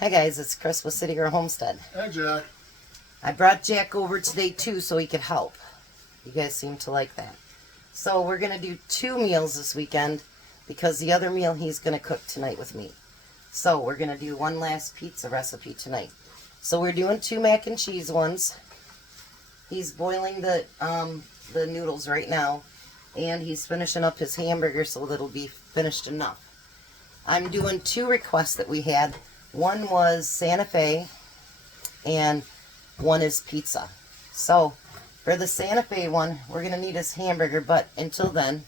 Hi guys, it's Chris with City Girl Homestead. Hey, Jack. I brought Jack over today too so he could help. You guys seem to like that. So we're going to do 2 meals this weekend because the other meal he's going to cook tonight with me. So we're going to do one last pizza recipe tonight. So we're doing 2 mac and cheese ones. He's boiling the noodles right now, and he's finishing up his hamburger so that it'll be finished enough. I'm doing 2 requests that we had. One was Santa Fe, and one is pizza. So, for the Santa Fe one, we're going to need his hamburger, but until then,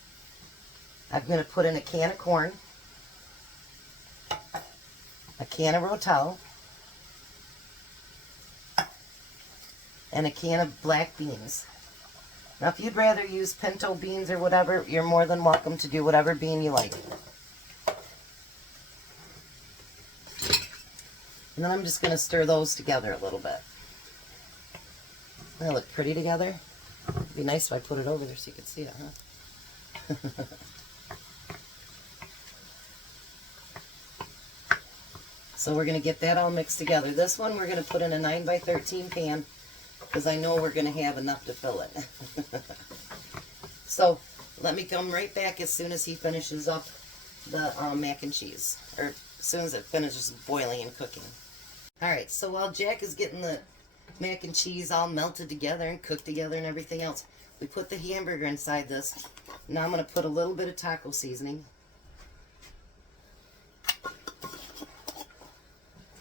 I'm going to put in a can of corn, a can of Rotel, and a can of black beans. Now, if you'd rather use pinto beans or whatever, you're more than welcome to do whatever bean you like. And then I'm just going to stir those together a little bit. They look pretty together. It'd be nice if I put it over there so you could see it, huh? So we're going to get that all mixed together. This one we're going to put in a 9x13 pan because I know we're going to have enough to fill it. So let me come right back as soon as he finishes up the mac and cheese, or as soon as it finishes boiling and cooking. Alright, so while Jack is getting the mac and cheese all melted together and cooked together and everything else, we put the hamburger inside this. Now I'm going to put a little bit of taco seasoning.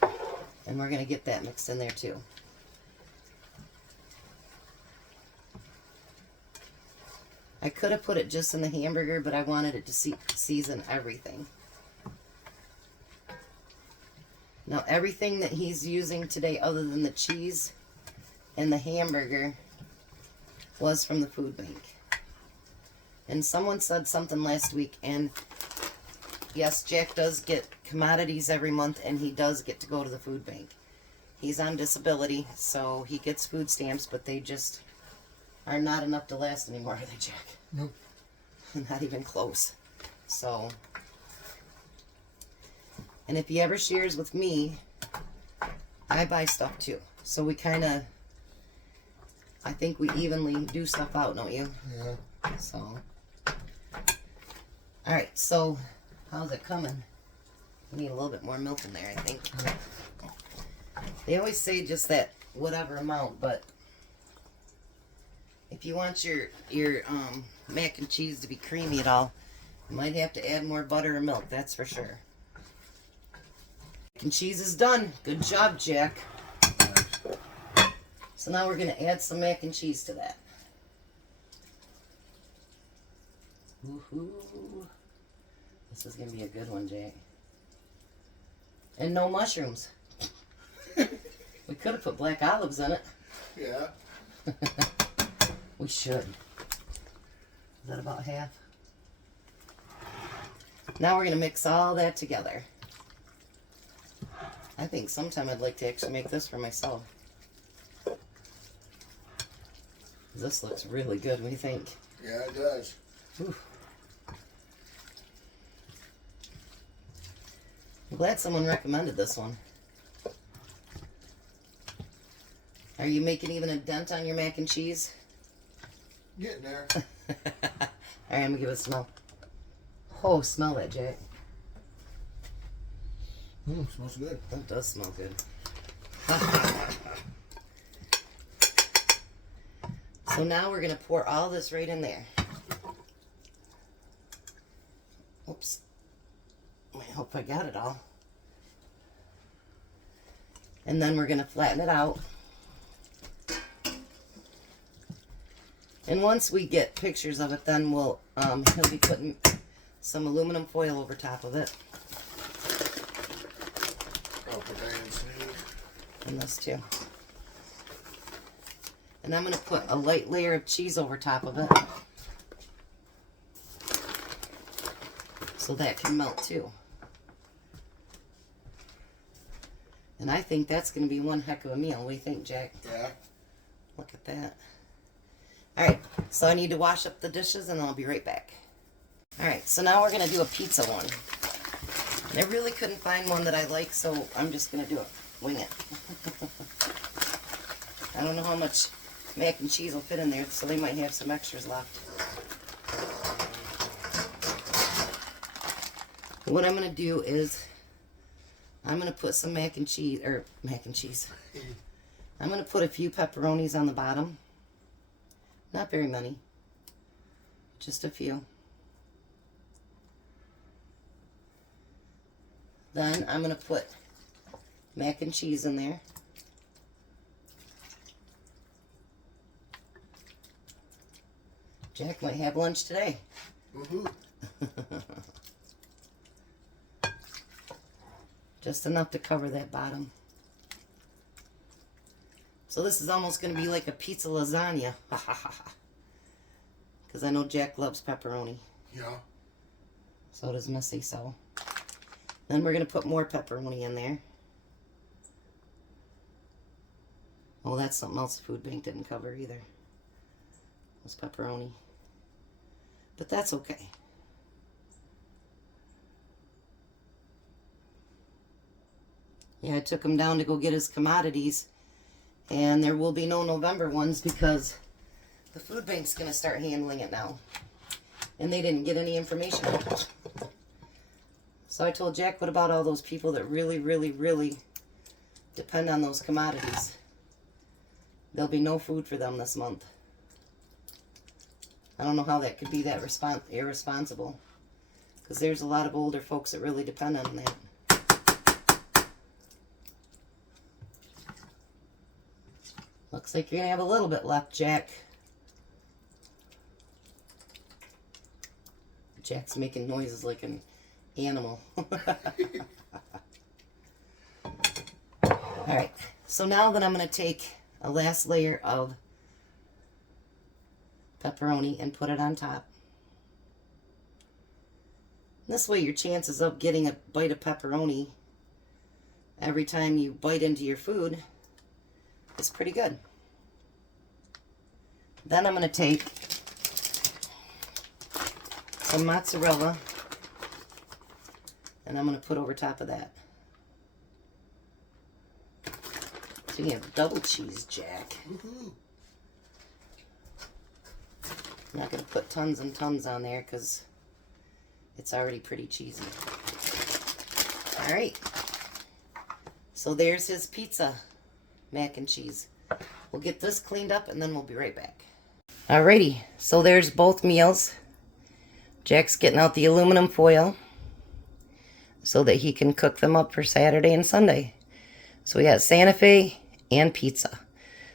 And we're going to get that mixed in there too. I could have put it just in the hamburger, but I wanted it to season everything. Now everything that he's using today other than the cheese and the hamburger was from the food bank. And someone said something last week, and yes, Jack does get commodities every month and he does get to go to the food bank. He's on disability, so he gets food stamps, but they just are not enough to last anymore, are they, Jack? Nope. Not even close. So, and if he ever shares with me, I buy stuff too. So we kind of, I think we evenly do stuff out, don't you? Yeah. So, alright, so how's it coming? We need a little bit more milk in there, I think. They always say just that whatever amount, but if you want your mac and cheese to be creamy at all, you might have to add more butter or milk, that's for sure. Mac and cheese is done. Good job, Jack. So now we're going to add some mac and cheese to that. Woohoo! This is going to be a good one, Jack. And no mushrooms. We could have put black olives in it. Yeah. We should. Is that about half? Now we're going to mix all that together. I think sometime I'd like to actually make this for myself. This looks really good. What do you think? Yeah, it does. Whew. I'm glad someone recommended this one. Are you making even a dent on your mac and cheese? Getting there. Alright, I'm going to give it a smell. Oh, smell that, Jack. Smells good. That does smell good. So now we're going to pour all this right in there. Oops. I hope I got it all. And then we're going to flatten it out. And once we get pictures of it, then we'll he'll be putting some aluminum foil over top of it. I'll put that in soon. And this too. And I'm going to put a light layer of cheese over top of it, so that can melt too. And I think that's going to be one heck of a meal. What do you think, Jack? Yeah. Look at that. Alright, so I need to wash up the dishes and I'll be right back. Alright, so now we're going to do a pizza one. And I really couldn't find one that I like, so I'm just going to do it. Wing it. I don't know how much mac and cheese will fit in there, so they might have some extras left. What I'm going to do is I'm going to put some mac and cheese. I'm going to put a few pepperonis on the bottom. Not very many. Just a few. Then I'm going to put mac and cheese in there. Jack might have lunch today. Woohoo. Just enough to cover that bottom. So this is almost going to be like a pizza lasagna. Because I know Jack loves pepperoni. Yeah. So does Missie, so. Then we're going to put more pepperoni in there. Oh, that's something else the food bank didn't cover either. Was pepperoni. But that's okay. Yeah, I took him down to go get his commodities. And there will be no November ones because the food bank's going to start handling it now. And they didn't get any information. So I told Jack, what about all those people that really, really, really depend on those commodities? There'll be no food for them this month. I don't know how that could be that irresponsible. Because there's a lot of older folks that really depend on that. Looks like you're going to have a little bit left, Jack. Jack's making noises like an animal. Alright, so now that I'm going to take a last layer of pepperoni and put it on top. This way your chances of getting a bite of pepperoni every time you bite into your food is pretty good. Then I'm going to take some mozzarella and I'm going to put over top of that. So you have double cheese, Jack. Woohoo. I'm not going to put tons and tons on there because it's already pretty cheesy. Alright. So there's his pizza mac and cheese. We'll get this cleaned up and then we'll be right back. Alrighty. So there's both meals. Jack's getting out the aluminum foil so that he can cook them up for Saturday and Sunday. So we got Santa Fe and pizza.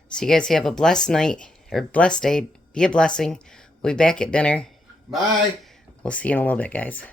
So you guys have a blessed night, or blessed day. Be a blessing. We'll be back at dinner. Bye. We'll see you in a little bit, guys.